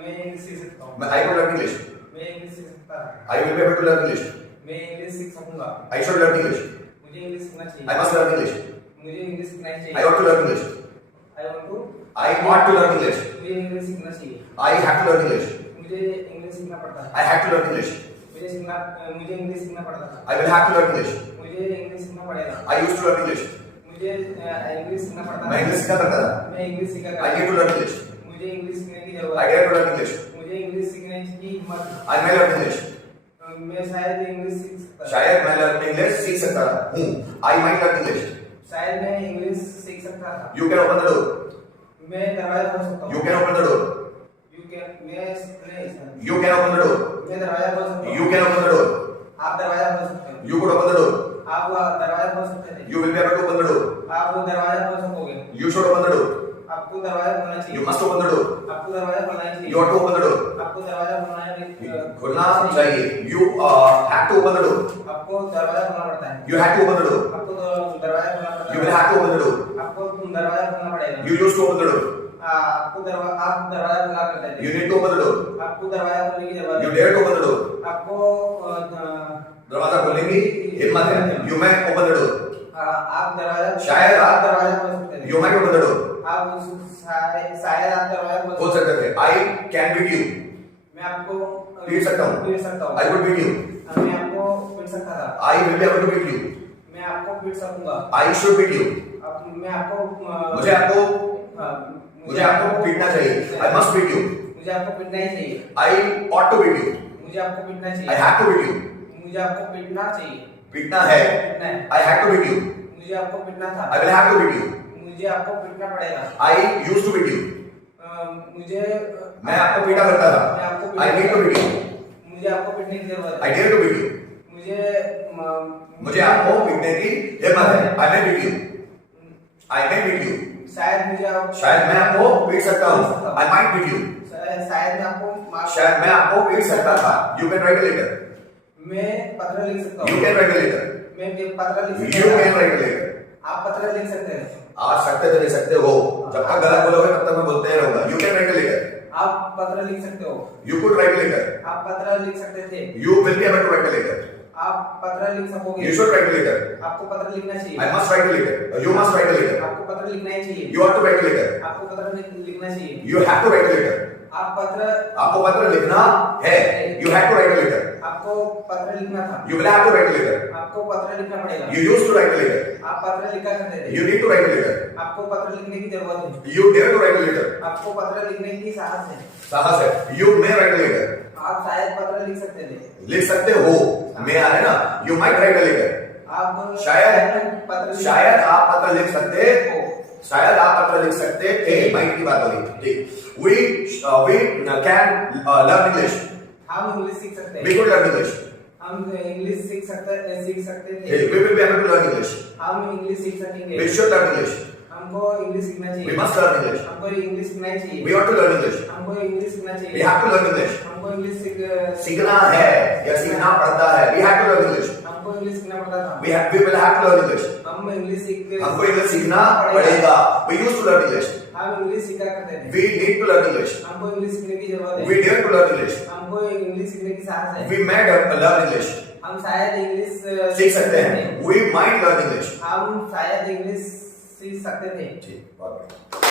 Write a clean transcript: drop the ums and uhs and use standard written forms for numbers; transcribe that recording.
मैं इंग्लिश सीख सकता हूँ। I could learn English. मैं इंग्लिश सीख सकता हूँ। I will be able to learn English. मैं इंग्लिश सीख सकूंगा। I should learn English. मुझे इंग्लिश सीखना चाहिए। I must learn English. मुझे इंग्लिश सीखना चाहिए। I ought to learn English. I want to I ought to learn English. मुझे इंग्लिश सीखना चाहिए। I have to learn English. मुझे इंग्लिश सीखना पड़ता है। I have to learn English. मुझे इंग्लिश सीखना पड़ता था। I will have to learn English. मुझे इंग्लिश सीखना पड़ेगा। I used to learn English. मुझे इंग्लिश सीखना पड़ता मैं इंग्लिश सीखा करता था। मैं इंग्लिश सीखा I need to learn English. मुझे इंग्लिश सीखने की जरूरत I dare to learn English. मुझे इंग्लिश सीखने की हिम्मत I may learn English. मैं शायद इंग्लिश सीख सकता शायद मैं इंग्लिश सीख सकता हूँ। I might learn English. शायद मैं इंग्लिश सीख सकता था। You can open the door. मैं दरवाजा खोल सकता हूँ। You can open the door. You can open the door. मैं दरवाजा खोल सकता हूँ। You can open the door. आप दरवाजा खोल सकते हैं। You could open the door. आप दरवाजा खोल सकते थे। You will be able to open the door. आप दरवाजा खोल सकोगे। You should open the door. आपको दरवाजा खोलना चाहिए। You must open the door. आपको दरवाजा खोलना चाहिए। You ought to open the door. आपको दरवाजा खोलना चाहिए. You have to open the door. आपको दरवाजा खोलना पड़ता है। You have to open the door. आपको दरवाजा खोलना पड़ता है। You will have to open the door. आपको दरवाजा खोलना पड़ेगा। You used to open the door. आप दरवाजा खोला करते थे। You need to open the door. आपको दरवाजा खोलने की जरूरत है। You dare to open the door. आपको दरवाजा खोलने की हिम्मत है. You may open the door. आप दरवाजा शायद आप दरवाजा खोल सकते थे। You might open the door. आप शायद आप दरवाजा खोल सकते थे. I can beat you. मैं आपको पीट सकता हूँ. I would beat you. मैं आपको पीट सकता था। I will be able to beat you. मैं आपको पीट सकूंगा। I should beat you. मैं आपको मुझे आपको पीटना चाहिए. I must beat you. मुझे आपको पीटना ही चाहिए। I ought to beat you. मुझे आपको पीटना चाहिए। I have to beat you. मुझे आपको पीटना चाहिए। पीटना है. I have to beat you. मुझे आपको पीटना था। I will have to beat you. मुझे आपको पीटना पड़ेगा। I used to beat you. मैं आपको पीटा करता था। I need to beat you. मुझे आपको पीटने की जरूरत है। I dare to beat you. मुझे आपको पीटने की हिम्मत है. I may beat you. I may beat you. शायद मैं आपको पीट सकता हूँ. I might beat you. शायद मैं आपको पीट सकता था. You can write a letter. मैं पत्र लिख सकता हूँ. You can write a letter. मैं पत्र लिख सकता हूँ. You can write a letter. आप पत्र लिख सकते हैं. आज सकते तो लिख सकते हो. जब तक गलत बोलोगे तब तक मैं बोलते ही रहूंगा. You can write a letter. आप पत्र लिख सकते हो. You could write a letter. आप पत्र लिख सकते थे. You will be able to write a letter. आप पत्र लिख सकोगे. You should write a letter. आपको पत्र लिखना चाहिए. I must write a letter. You must write a letter. आपको पत्र लिखना ही चाहिए. You ought to write a letter. आपको पत्र लिखना चाहिए. You have to write a letter. आपको पत्र लिखना है. You have to write a letter. आपको पत्र लिखना था. You will have to write a letter. आपको पत्र लिखना पड़ेगा. You used to write a letter. आप पत्र लिखा करते थे. You need to write a letter. आपको पत्र लिखने की जरूरत है. You dare to write a letter. आपको पत्र लिखने की साहस है. साहस है. You may write a letter. आप शायद पत्र लिख सकते थे. लिख सकते हो. मैं आ रहा है ना. You might write a letter. आप शायद आप पत्र लिख सकते हो. शायद आप पत्र लिख सकते थे. माइट की बात हो रही. We can learn English. हम इंग्लिश सीख सकते हैं. We could learn English. हम इंग्लिश सीख सकते थे. We will be able to learn English. हम इंग्लिश सीख सकेंगे. We should learn English. हमको इंग्लिश सीखना चाहिए. We must learn English. हमको इंग्लिश सीखना चाहिए. We ought to learn English. हमको इंग्लिश सीखना चाहिए. We have to learn English. हमको इंग्लिश सीखना है या सीखना पड़ता है. We have to learn English. हमको इंग्लिश सीखना पड़ता था. We will have to learn English. हमको इंग्लिश सीखना पड़ेगा. We used to learn English. हम इंग्लिश सीखा करते थे. We need to learn English. हमको इंग्लिश सीखने की जरूरत है. We dare to learn English. हमको इंग्लिश सीखने की साहस है. We may learn English. हम शायद इंग्लिश सीख सकते हैं. We might learn English. हम शायद इंग्लिश सीख सकते थे. ठीक, बहुत बढ़िया.